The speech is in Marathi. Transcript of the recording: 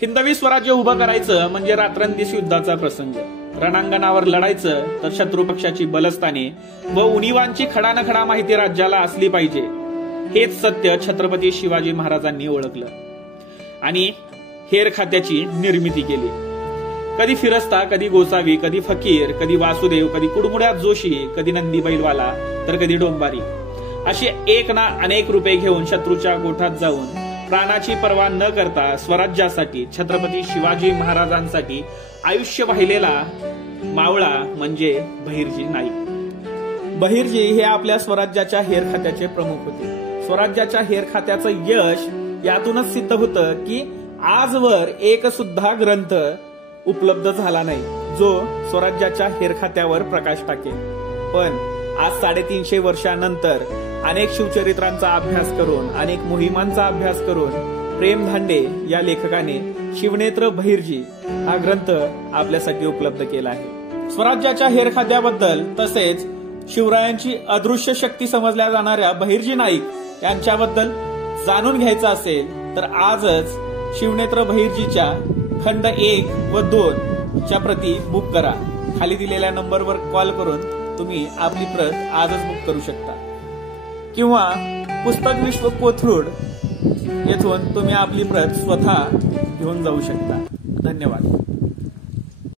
हिंदवी स्वराज्य उभं करायचं म्हणजे रात्रंदिवस युद्धाचा प्रसंग, रणांगणावर लढायचं तर शत्रू पक्षाची बलस्थाने व उणिवांची खडानखडा माहिती राज्याला असली पाहिजे, हेच सत्य छत्रपती शिवाजी महाराजांनी ओळखलं आणि हेर खात्याची निर्मिती केली. कधी फिरस्ता, कधी गोसावी, कधी फकीर, कधी वासुदेव, कधी कुडमुड्यात जोशी, कधी नंदी बैलवाला तर कधी डोंबारी, असे एक ना अनेक रुपये घेऊन शत्रूच्या गोठात जाऊन प्राणाची पर्वा न करता स्वराज्यासाठी छत्रपती शिवाजी महाराजांसाठी आयुष्य वाहिलेला मावळा म्हणजे बहिर्जी नाईक. बहिर्जी हे आपल्या स्वराज्याच्या हेर खात्याचे प्रमुख होते. स्वराज्याच्या हेर खात्याचं यश यातूनच सिद्ध होतं की आजवर एक सुद्धा ग्रंथ उपलब्ध झाला नाही जो स्वराज्याच्या हेर खात्यावर प्रकाश टाकेल. पण आज 350 वर्षांनंतर अनेक शिवचरित्रांचा अभ्यास करून, अनेक मोहिमांचा अभ्यास करून प्रेम धांडे या लेखकाने शिवनेत्र बहिर्जी हा ग्रंथ आपल्यासाठी उपलब्ध केला आहे. स्वराज्याच्या हेर खात्याबद्दल तसेच शिवरायांची अदृश्य शक्ती समजल्या जाणाऱ्या बहिर्जी नाईक यांच्याबद्दल जाणून घ्यायचं असेल तर आजच शिवनेत्र बहिर्जीच्या खंड 1 व 2 च्या प्रती बुक करा. खाली दिलेल्या नंबरवर कॉल करून तुम्ही आपली प्रत आजच बुक करू शकता किंवा पुस्तक विश्व कोथरूड येथून तुम्ही आपली प्रत स्वतः घेऊन जाऊ शकता. धन्यवाद.